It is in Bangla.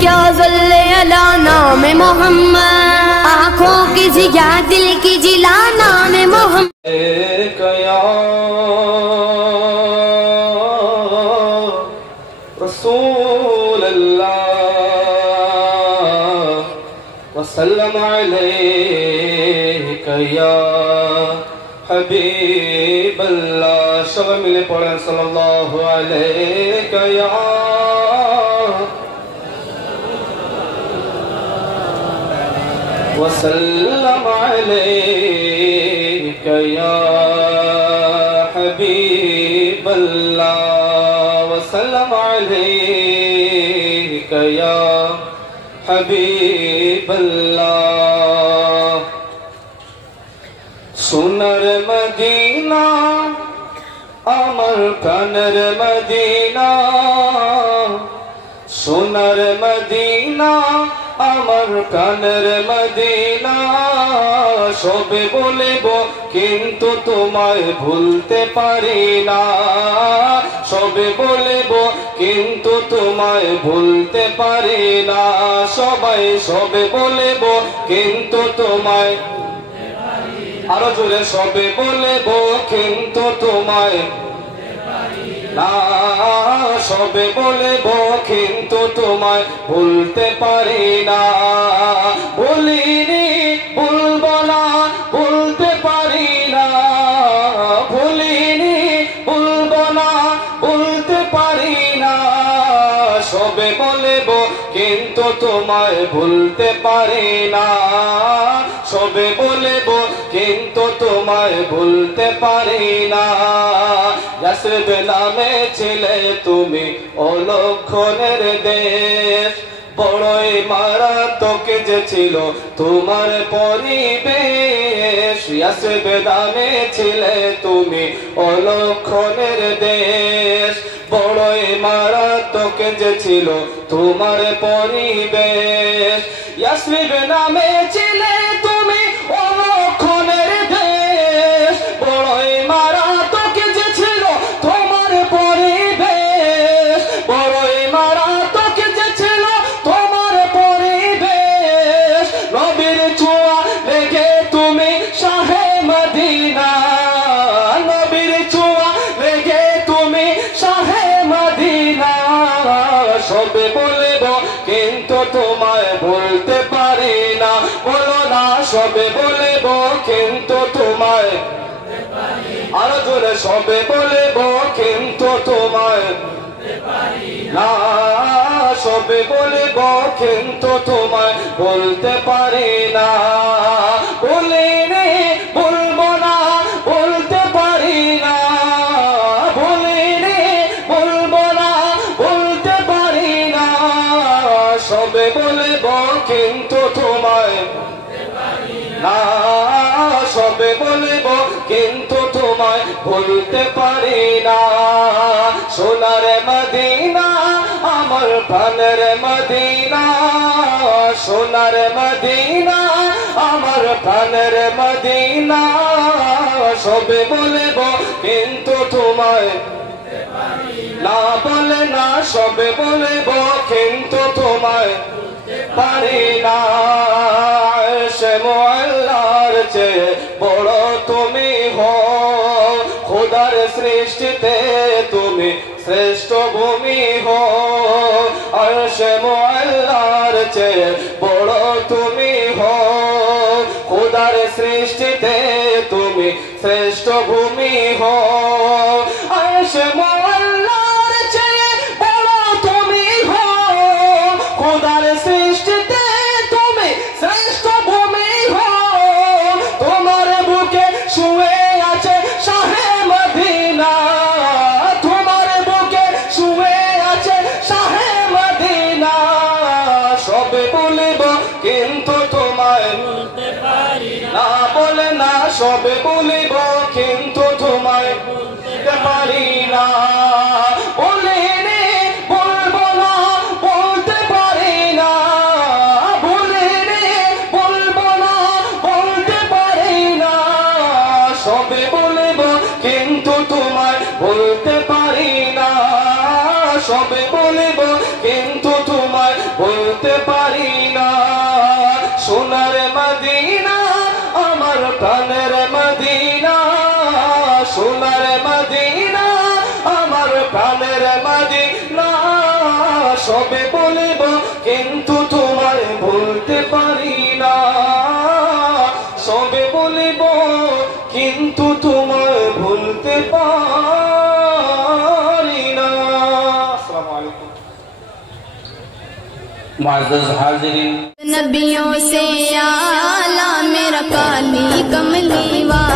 क्या ज़ल्ले अला नाम मोहम्मद, आँखों की जिया दिल की जिला नाम मोहम्मद। रसूल अल्लाह वसल्लम अलैका या हबीब अल्लाह। सब मिले पढ़ें सल्लल्लाहु अलैका या वसल्लम अलैका या हबीब अल्लाह वसल्लम अलैका या हबीब अल्लाह। सोनार मदीना আমার প্রাণের মদিনা, সোনার মদিনা আমার প্রাণের মদিনা। সবে বলব কিন্তু তোমায় ভুলতে পারি না, সবে বলব কিন্তু তোমায় ভুলতে পারি না। সবাই সবে বলব কিন্তু তোমায়, আরো জোরে সবে বলব কিন্তু তোমায় না, সবে বলব কিন্তু তোমায় ভুলতে পারি না। ভুলিনি ভুলবো না ভুলতে পারি না, ভুলিনি ভুলবো না ভুলতে পারি না। সবে বলব কিন্তু তোমায় ভুলতে পারি না, সবে বলব কিন্তু তোমায় ভুলতে পারি না। ইয়াসরিব নামে ছিলে তুমি অলক্ষণের দেশ, বড়ই মারাত্মক যে ছিল তোমার পরিবেশ। ইয়াসরিব নামে ছিলে তুমি অলক্ষণের দেশ, বড়ই মারাত্মক যে ছিল তোমার পরিবেশ। ইয়াসরিব নামে ছিলে তুমি অলক্ষণের দেশ, বড়ই মারাত্মক যে ছিল তোমার পরিবেশ, বড়ই মারাত্মক যে ছিল তোমার পরিবেশ। নবীর ছোঁয়া লেগে তুমি শাহে মদিনা, নবীর ছোঁয়া লেগে তুমি শাহে মদিনা। সবে বলব কিন্তু তোমায় বলতে পারি না, বলো না সবে বলব কিন্তু তোমায়, আরো জোরে সবে বলব কিন্তু তোমায় না, সবে বলব কিন্তু তোমায় বলতে পারি না। বলিনি বলবো না বলতে পারি না, বলিনি বলবো না বলতে পারি না। সবে বলব কিন্তু তোমায় না, সবে বলব কিন্তু তোমায় বলতে পারি না। সোনার মদিনা আমার প্রাণের মদিনা, সোনার মদিনা আমার প্রাণের মদিনা। সবে বলব কিন্তু তোমায় না, বলে না সবে বলব কিন্তু তোমায় পারি না। সে মোল্লার চেয়ে বড় তুমি হো, খোদার সৃষ্টিতে তুমি শ্রেষ্ঠ ভূমি হো। আর সে মোল্লার চেয়ে বড় তুমি হো, খোদার সৃষ্টিতে তুমি শ্রেষ্ঠ ভূমি হো। আর সে মোল্লার চেয়ে বড় তুমি হো, খোদার সৃষ্টিতে তুমি শ্রেষ্ঠ ভূমি হো। তোমার বুকে শুয়ে আছে শাহে মদিনা, তোমার বুকে শুয়ে আছে শাহে মদিনা। সবে বলব কিন্তু তোমায় বলতে পারি না, বলে না সবে বলব কিন্তু তোমায় বলতে পারি না। বলিনি বলবো না বলতে পারি না, বলিনি বলবো না বলতে পারি না। সবে বলব কিন্তু তোমায় বলতে পারি না, সবে বলব কিন্তু তোমায় সোনার মদিনা আমার প্রাণের মদিনা সবে বলিব কিন্তু তোমায় ভুলতে পারি না সবে বলিব কিন্তু তোমায় ভুলতে পারি না আসসালামু আলাইকুম मुअज़्ज़ज़ हाज़िरीन नबियों से आला मेरा काली कमली वाला